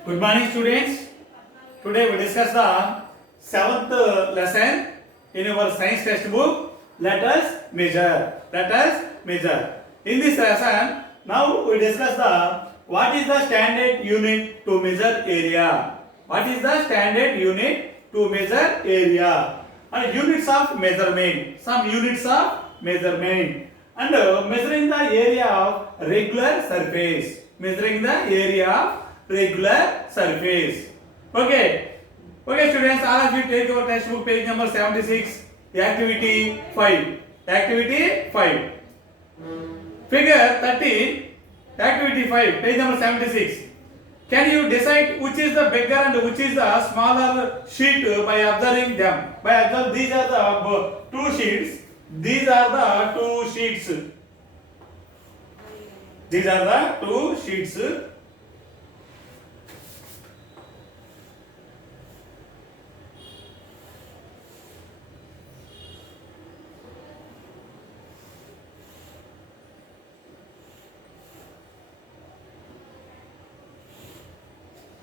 Good morning, students. Today we discuss the seventh lesson in our science textbook. Let us measure. Let us measure. In this lesson, now we discuss the what is the standard unit to measure area. What is the standard unit to measure area? And units of measurement. Some units of measurement. And measuring the area of regular surface. Measuring the area of regular surface. Okay. Okay, students, all of you take your textbook page number 76, activity 5. Activity 5. Figure 13, activity 5, page number 76. Can you decide which is the bigger and which is the smaller sheet by observing them? By observing, these are the two sheets. These are the two sheets. These are the two sheets.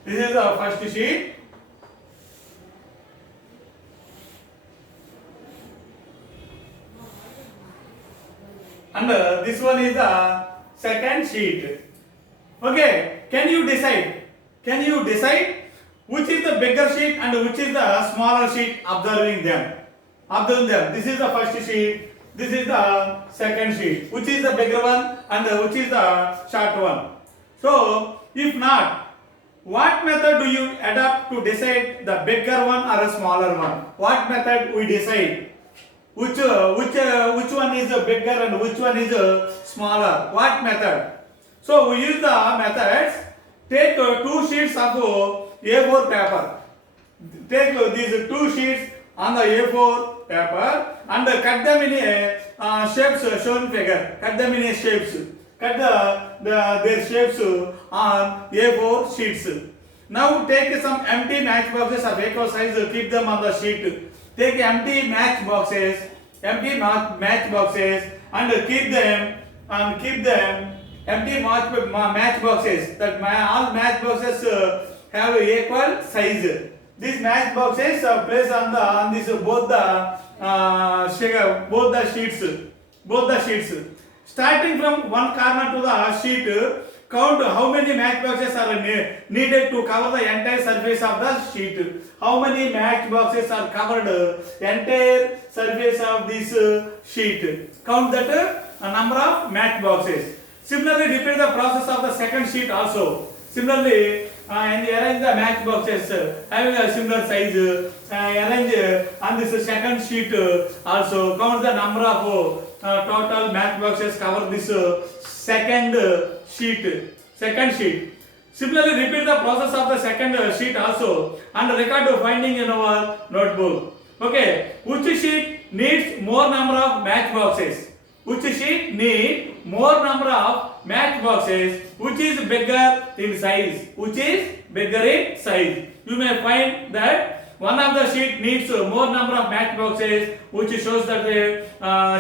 This is the first sheet. And this one is the second sheet. Okay, can you decide? Can you decide which is the bigger sheet and which is the smaller sheet observing them? Observe them. This is the first sheet. This is the second sheet. Which is the bigger one and which is the short one? So, if not, what method do you adopt to decide the bigger one or a smaller one? What method we decide? Which one is bigger and which one is smaller? What method? So we use the methods. Take two sheets of A4 paper. Take these two sheets on the A4 paper and cut them in a shapes shown figure. Cut them in a shapes. Cut their shapes on A4 sheets. Now take some empty match boxes of equal size. Keep them on the sheet. Take empty match boxes, and keep them empty match boxes. That all match boxes have equal size. These match boxes are placed on this both the sheets. Starting from one corner to the sheet, count how many match boxes are needed to cover the entire surface of the sheet. How many match boxes are covered entire surface of this sheet. Count that number of match boxes. Similarly, repeat the process of the second sheet also. Similarly, and arrange the match boxes having a similar size. Arrange on this second sheet also. Count the number of total match boxes cover this second sheet. Similarly, repeat the process of the second sheet also and record the finding in our notebook. Okay, which sheet needs more number of match boxes? Which sheet needs more number of match boxes? Which is bigger in size? Which is bigger in size? You may find that one of the sheet needs more number of match boxes, which shows that the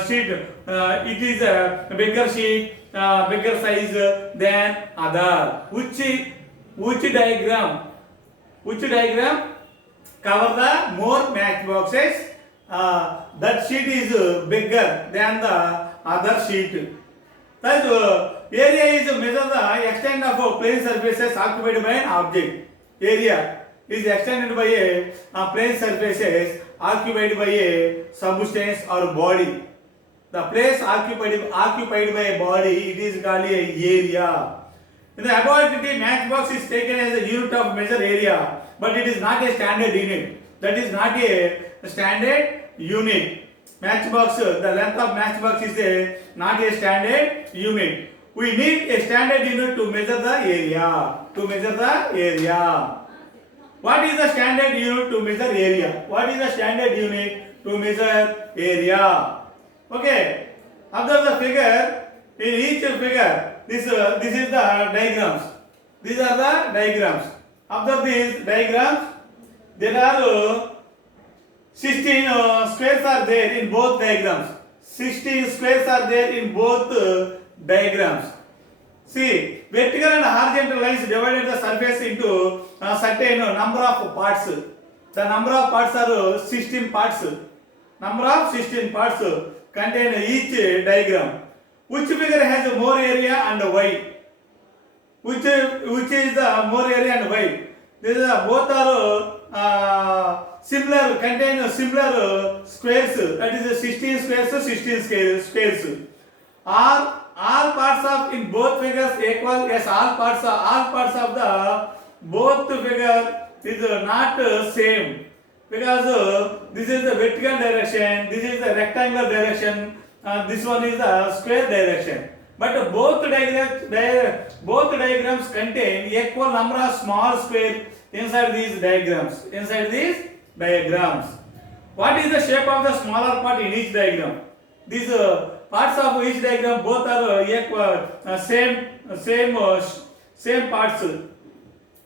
sheet it is a bigger sheet, bigger size than other. Which diagram cover the more match boxes? That sheet is bigger than the other sheet. Thus, area is measure the extent of plane surfaces occupied by an object. Area is extended by a plane surfaces occupied by a substance or body. The place occupied by a body, it is called a area. In the above activity, match box is taken as a unit of measure area, but it is not a standard unit. That is not a standard unit. Match box, the length of match box is not a standard unit. We need a standard unit to measure the area. What is the standard unit to measure area? What is the standard unit to measure area? Okay. Observe the figure. In each figure, this is the diagrams. These are the diagrams. Observe these diagrams. There are 16 squares are there in both diagrams. 16 squares are there in both diagrams. See, vertical and horizontal lines divided the surface into a certain number of parts. The number of parts are 16 parts. Number of 16 parts contain each diagram. Which figure has more area and why? Which is the more area and why? This is both are similar, contain similar squares. That is 16 squares, 16 squares. All parts of in both figures equal. Yes, all parts of the both figure is not same, because this is the vertical direction, this is the rectangular direction, this one is the square direction. But both diagrams contain equal number of small square inside these diagrams. What is the shape of the smaller part in each diagram? These parts of each diagram both are equal, same parts,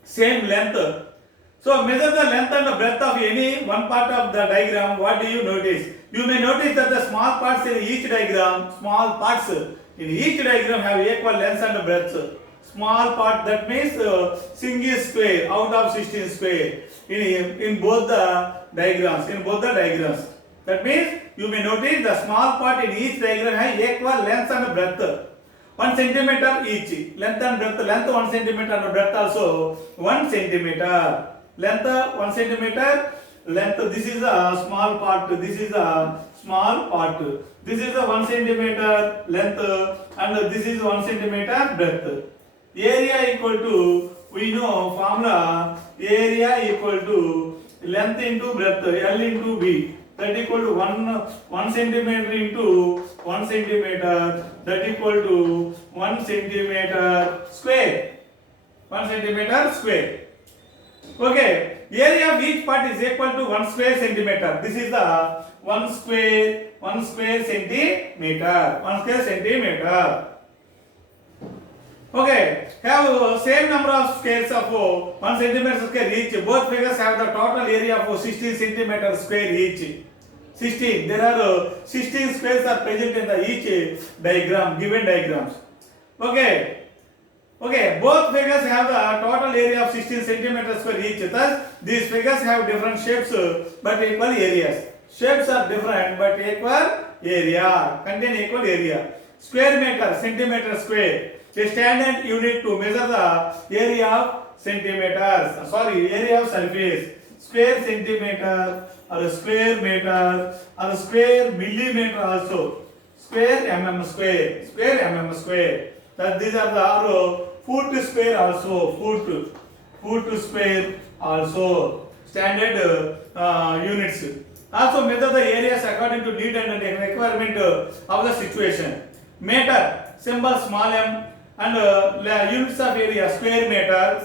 same length. So measure the length and the breadth of any one part of the diagram. What do you notice? You may notice that the small parts in each diagram have equal length and breadth. Small part, that means single square out of 16 square in both the diagrams. That means you may notice the small part in each diagram has equal length and breadth. 1 centimeter each. Length and breadth. Length 1 centimeter and breadth also 1 centimeter. Length 1 centimeter. Length, this is a small part. This is a small part. This is a 1 centimeter length and this is 1 centimeter breadth. Area equal to, we know formula, area equal to length into breadth, L into B. That equal to 1 centimeter into 1 centimeter, that equal to 1 centimeter square. 1 centimeter square. Okay, area of each part is equal to 1 square centimeter. This is the 1 square centimeter. Okay, have same number of squares of 1 centimeter square each. Both figures have the total area of 16 centimeter square each. 16. There are 16 squares are present in the each diagram, given diagrams. Okay, both figures have the total area of 16 centimeter square each. Thus, these figures have different shapes but equal areas. Shapes are different but equal area, contain equal area. Square meter, centimeter square. A standard unit to measure the area of centimeters. Area of surface. Square centimeter or square meter or square millimeter also. Square mm square. That these are the foot square also. Foot square also. Standard units. Also measure the areas according to need and requirement of the situation. Meter, symbol small m, and units of area square meter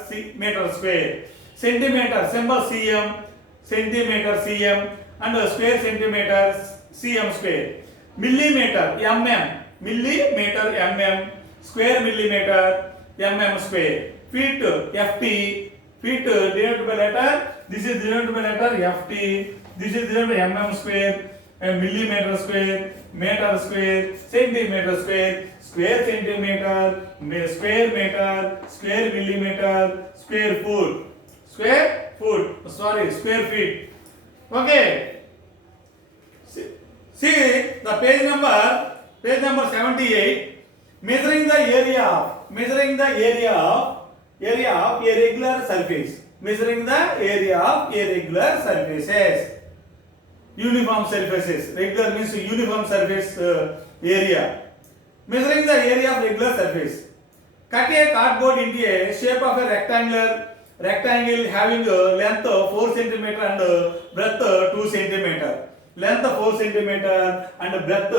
square. Centimeter, symbol cm, centimeter cm, and square centimeter cm square. Millimeter, mm, square millimeter mm square. Feet, ft, feet denoted by letter. This is denoted by letter ft. This is denoted by mm square, millimeter square, meter square, centimeter square, square centimeter, square meter, square millimeter, square feet. Okay. See the page number 78. Measuring the area of a regular surface. Measuring the area of irregular surfaces. Uniform surfaces. Regular means uniform surface area. Measuring the area of regular surface. Cut a cardboard into a shape of a rectangle having length 4 cm and breadth 2 cm. Length 4 cm and breadth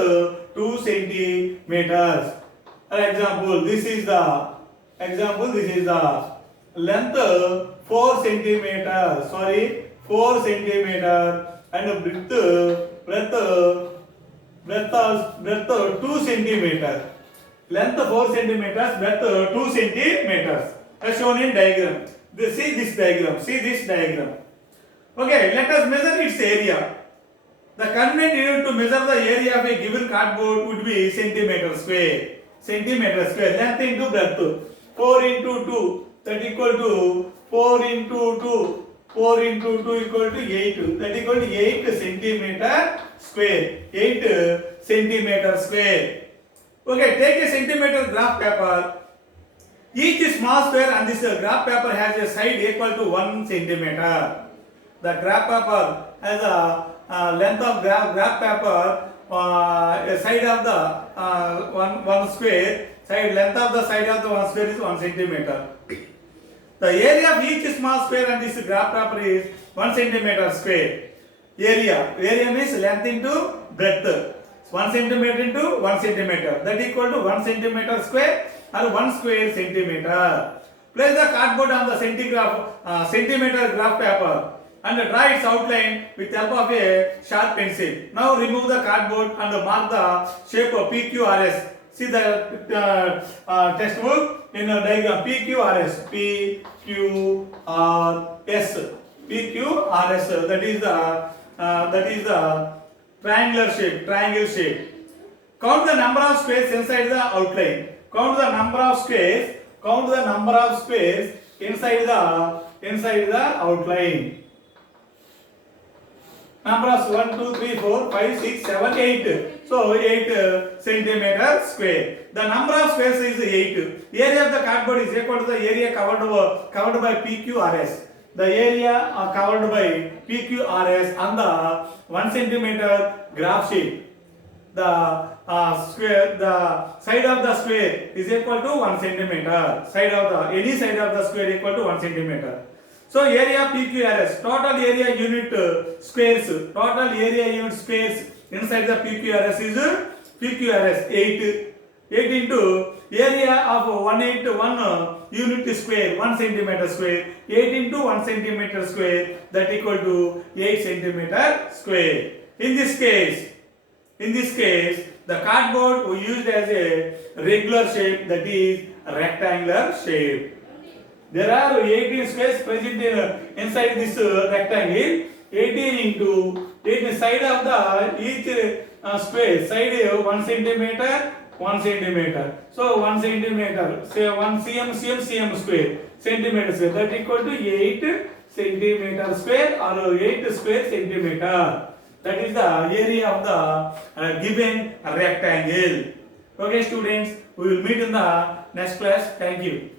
2 cm. Example, this is the length 4 cm. 4 cm and breadth 2 cm. Length 4 cm, breadth 2 cm. As shown in diagram. See this diagram. Okay, let us measure its area. The convenient unit to measure the area of a given cardboard would be centimeter square. centimeter square. Length into breadth. 4 into 2, that equal to 4 into 2. 4 into 2 equal to 8. That equal to 8 centimeter square. 8 centimeter square. Okay, take a centimeter graph paper. Each small square on this graph paper has a side equal to 1 centimeter. The graph paper has a length of graph paper, a side of the one square, side length of the side of the one square is 1 centimeter. The area of each small square on this graph paper is 1 centimeter square. Area means length into breadth. 1 centimeter into 1 centimeter. That equal to 1 centimeter square or 1 square centimeter. Place the cardboard on the centimeter graph paper and draw its outline with help of a sharp pencil. Now remove the cardboard and mark the shape of PQRS. See the textbook in a diagram PQRS. PQRS. PQRS. That is the triangle shape. Count the number of squares inside the outline. Count the number of squares inside the outline. Number of 1, 2, 3, 4, 5, 6, 7, 8. So 8 centimeter square. The number of squares is 8. Area of the cardboard is equal to the area covered by PQRS. The area covered by PQRS on the 1 centimeter graph sheet. The side of the square is equal to 1 centimeter. Any side of the square equal to 1 centimeter. So area PQRS, total area unit squares inside the PQRS is 8 into area of 181 unit square 1 centimeter square. 8 into 1 centimeter square, that equal to 8 centimeter square. In this case the cardboard we used as a regular shape, that is rectangular shape. There are 18 squares present inside this rectangle. 18 into 18 side of the each square side 1 centimeter 1 centimeter. So 1 centimeter, say 1 cm square centimeter square, that equal to 8 centimeter square or 8 square centimeter. That is the area of the given rectangle. Okay students, we will meet in the next class. Thank you.